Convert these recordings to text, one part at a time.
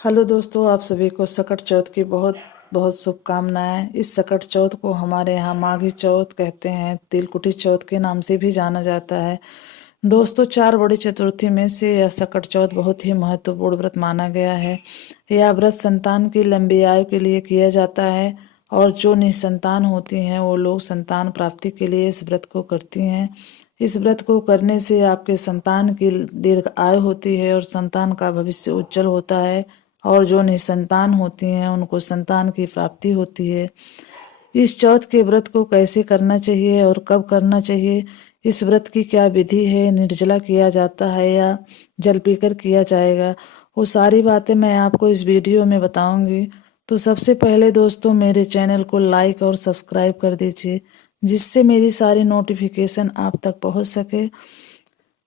Hello दोस्तों, आप सभी को सकट चौथ की बहुत बहुत शुभकामनाएं। इस सकट चौथ को हमारे यहाँ माघी चौथ कहते हैं, तिलकुटी चौथ के नाम से भी जाना जाता है। दोस्तों, चार बड़ी चतुर्थी में से यह सकट चौथ बहुत ही महत्वपूर्ण व्रत माना गया है। यह व्रत संतान की लंबी आयु के लिए किया जाता है और जो निसंतान होती हैं वो लोग संतान प्राप्ति के लिए इस व्रत को करती हैं। इस व्रत को करने से आपके संतान की दीर्घ आयु होती है और संतान का भविष्य उज्जवल होता है और जो निसंतान होती हैं उनको संतान की प्राप्ति होती है। इस चौथ के व्रत को कैसे करना चाहिए और कब करना चाहिए, इस व्रत की क्या विधि है, निर्जला किया जाता है या जल पीकर किया जाएगा, वो सारी बातें मैं आपको इस वीडियो में बताऊंगी। तो सबसे पहले दोस्तों, मेरे चैनल को लाइक और सब्सक्राइब कर दीजिए जिससे मेरी सारी नोटिफिकेशन आप तक पहुंच सके।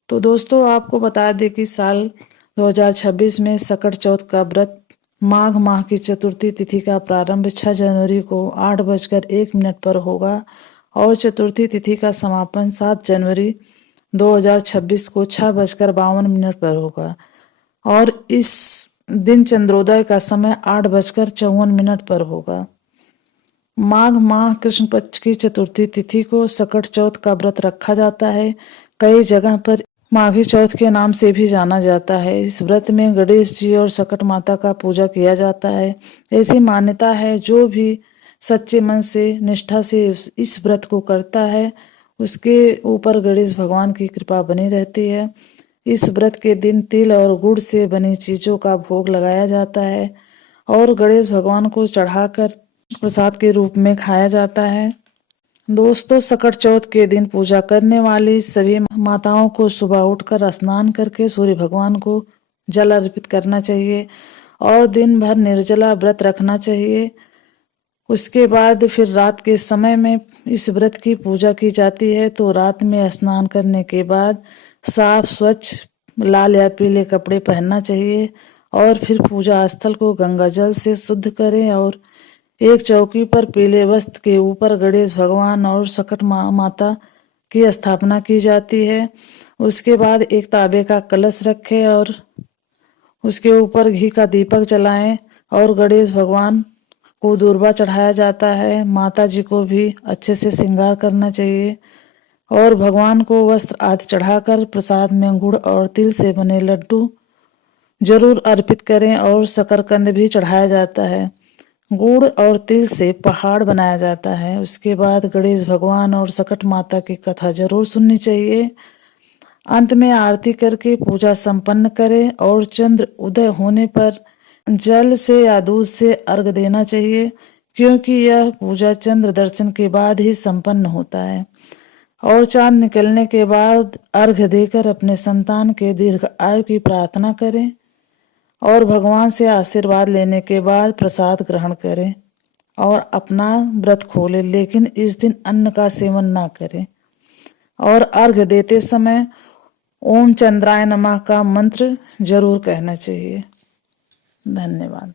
तो दोस्तों, आपको बता दें कि साल 2026 में सकट चौथ का व्रत माघ माह की चतुर्थी तिथि का प्रारंभ 6 जनवरी को 8:01 पर होगा और चतुर्थी तिथि का समापन 7 जनवरी 2026 को 6:52 पर होगा और इस दिन चंद्रोदय का समय 8:54 पर होगा। माघ माह कृष्ण पक्ष की चतुर्थी तिथि को सकट चौथ का व्रत रखा जाता है। कई जगह पर माघी चौथ के नाम से भी जाना जाता है। इस व्रत में गणेश जी और सकट माता का पूजा किया जाता है। ऐसी मान्यता है जो भी सच्चे मन से निष्ठा से इस व्रत को करता है उसके ऊपर गणेश भगवान की कृपा बनी रहती है। इस व्रत के दिन तिल और गुड़ से बनी चीजों का भोग लगाया जाता है और गणेश भगवान को चढ़ाकर प्रसाद के रूप में खाया जाता है। दोस्तों, सकट चौथ के दिन पूजा करने वाली सभी माताओं को सुबह उठकर स्नान करके सूर्य भगवान को जल अर्पित करना चाहिए और दिन भर निर्जला व्रत रखना चाहिए। उसके बाद फिर रात के समय में इस व्रत की पूजा की जाती है। तो रात में स्नान करने के बाद साफ स्वच्छ लाल या पीले कपड़े पहनना चाहिए और फिर पूजा स्थल को गंगा जल से शुद्ध करें और एक चौकी पर पीले वस्त्र के ऊपर गणेश भगवान और सकट माता की स्थापना की जाती है। उसके बाद एक तांबे का कलश रखें और उसके ऊपर घी का दीपक जलाएं और गणेश भगवान को दूर्वा चढ़ाया जाता है। माता जी को भी अच्छे से श्रृंगार करना चाहिए और भगवान को वस्त्र आदि चढ़ाकर प्रसाद में गुड़ और तिल से बने लड्डू जरूर अर्पित करें और शकरकंद भी चढ़ाया जाता है। गुड़ और तिल से पहाड़ बनाया जाता है। उसके बाद गणेश भगवान और सकट माता की कथा जरूर सुननी चाहिए। अंत में आरती करके पूजा संपन्न करें और चंद्र उदय होने पर जल से या दूध से अर्घ देना चाहिए क्योंकि यह पूजा चंद्र दर्शन के बाद ही संपन्न होता है। और चांद निकलने के बाद अर्घ देकर अपने संतान के दीर्घ आयु की प्रार्थना करें और भगवान से आशीर्वाद लेने के बाद प्रसाद ग्रहण करें और अपना व्रत खोलें, लेकिन इस दिन अन्न का सेवन ना करें। और अर्घ्य देते समय ओम चंद्राय नमः का मंत्र जरूर कहना चाहिए। धन्यवाद।